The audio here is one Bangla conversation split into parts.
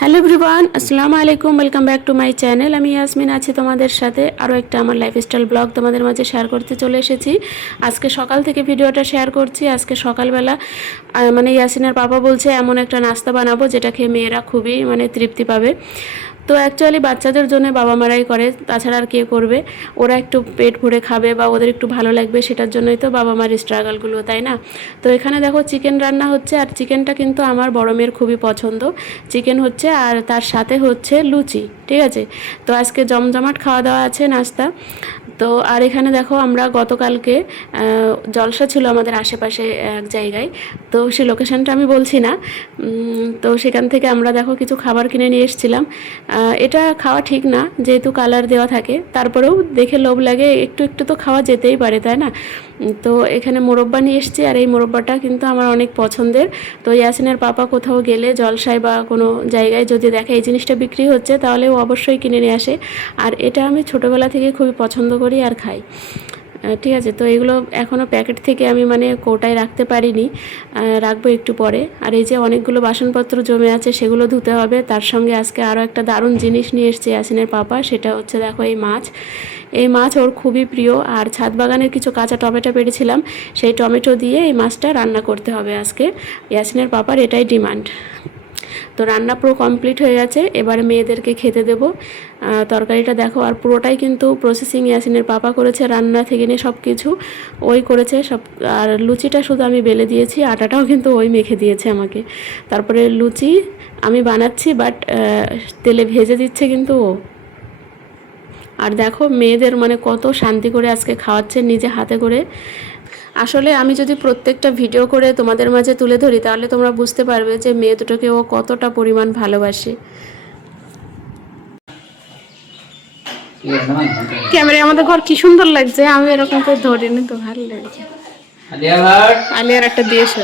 হ্যালো এভরিওয়ান, আসসালামু আলাইকুম। Welcome back to my channel. আমি ইয়াসমিন আছি তোমাদের সাথে আরও একটা আমার লাইফস্টাইল ব্লগ তোমাদের মাঝে শেয়ার করতে চলে এসেছি। আজকে সকাল থেকে ভিডিওটা শেয়ার করছি। আজকে সকালবেলা মানে ইয়াসিনের পাপা বলছে এমন একটা নাস্তা বানাবো যেটা খেয়ে মেয়েরা খুবই তৃপ্তি পাবে। তো অ্যাকচুয়ালি বাচ্চাদের জন্য বাবা মারাই করে, তাছাড়া আর কে করবে? ওরা একটু পেট ভরে খাবে বা ওদের একটু ভালো লাগবে, সেটার জন্যই তো বাবা মার স্ট্রাগলগুলো, তাই না? তো এখানে দেখো চিকেন রান্না হচ্ছে, আর চিকেনটা কিন্তু আমার বড় মেয়ের খুবই পছন্দ। চিকেন হচ্ছে আর তার সাথে হচ্ছে লুচি, ঠিক আছে? তো আজকে জমজমাট খাওয়া দাওয়া আছে, নাস্তা। তো আর এখানে দেখো আমরা গতকালকে জলসা ছিল আমাদের আশেপাশে এক জায়গায়, তো সে লোকেশানটা আমি বলছি না। তো সেখান থেকে আমরা দেখো কিছু খাবার কিনে নিয়ে এসেছিলাম। এটা খাওয়া ঠিক না, যেহেতু কালার দেওয়া থাকে, তারপরেও দেখে লোভ লাগে, একটু একটু তো খাওয়া যেতেই পারে, তাই না? তো এখানে মোরব্বা নিয়ে এসেছি, আর এই মোরব্বাটা কিন্তু আমার অনেক পছন্দের। তো ইয়াসিনের পাপা কোথাও গেলে জলসায় বা কোনো জায়গায় যদি দেখে এই জিনিসটা বিক্রি হচ্ছে, তাহলে ও অবশ্যই কিনে নিয়ে আসে। আর এটা আমি ছোটোবেলা থেকে খুবই পছন্দ করি আর খাই, ঠিক আছে? তো এগুলো এখনও প্যাকেট থেকে আমি কৌটায় রাখতে পারিনি, রাখবো একটু পরে। আর এই যে অনেকগুলো বাসনপত্র জমে আছে, সেগুলো ধুতে হবে। তার সঙ্গে আজকে আরও একটা দারুণ জিনিস নিয়ে এসছে ইয়াসিনের পাপা, সেটা হচ্ছে দেখো এই মাছ। এই মাছ ওর খুবই প্রিয়, আর ছাদ বাগানের কিছু কাঁচা টমেটো পেড়েছিলাম, সেই টমেটো দিয়ে এই মাছটা রান্না করতে হবে আজকে। ইয়াসিনের পাপার এটাই ডিমান্ড। তো রান্না পুরো কমপ্লিট হয়ে গেছে, এবারে মেয়েদেরকে খেতে দেব। তরকারিটা দেখো, আর পুরোটাই কিন্তু প্রসেসিং ইয়াসিনের পাপা করেছে, রান্না থেকে নিয়ে সব কিছু ওই করেছে সব। আর লুচিটা শুধু আমি বেলে দিয়েছি, আটাটাও কিন্তু ওই মেখে দিয়েছে আমাকে। তারপরে লুচি আমি বানাচ্ছি, বাট তেলে ভেজে দিচ্ছে কিন্তু ও। আর দেখো মেয়েদের কত শান্তি করে আজকে খাওয়াচ্ছে নিজে হাতে করে। আসলে আমি যদি প্রত্যেকটা ভিডিও করে তোমাদের মাঝে তুলে ধরি, তাহলে তোমরা বুঝতে পারবে যে মেয়ে দুটোকে ও কতটা পরিমাণ ভালোবাসে। ক্যামেরায় আমাদের ঘর কি সুন্দর লাগছে, আমি এরকম করে ধরিনি, তো ভালো লাগছে। আলিয়ার একটা দিয়েছে,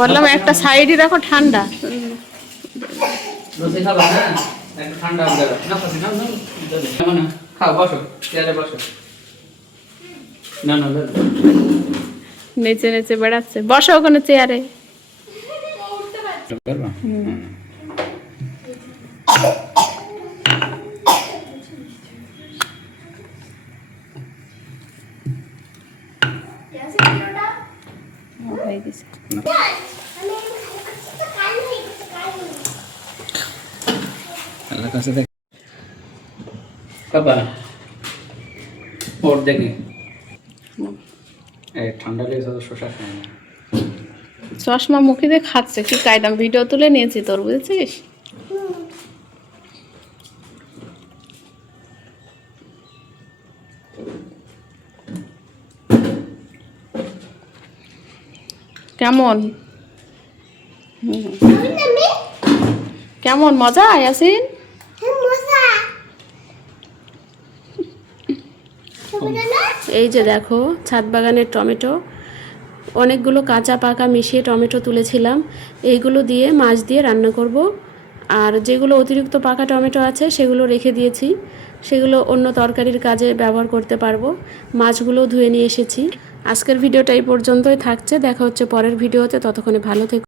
বললাম একটা সাইডে রাখো, ঠান্ডা। নেচে নেচে বেড়াচ্ছে, বসো ওখানে চেয়ারে। চশমা মুখে দিয়ে খাচ্ছে, কি কায়দাম ভিডিও তুলে নিয়েছি তোর, বুঝেছিস? কেমন কেমন মজা ইয়াসিন? এই যে দেখো ছাদ বাগানের টমেটো, অনেকগুলো কাঁচা পাকা মিশিয়ে টমেটো তুলেছিলাম, এইগুলো দিয়ে মাছ দিয়ে রান্না করব। আর যেগুলো অতিরিক্ত পাকা টমেটো আছে সেগুলো রেখে দিয়েছি, সেগুলো অন্য তরকারির কাজে ব্যবহার করতে পারবো। মাছগুলো ধুয়ে নিয়ে এসেছি। আজকের ভিডিওটা এই পর্যন্তই থাকছে, দেখা হচ্ছে পরের ভিডিওতে, ততক্ষণে ভালো থেকো।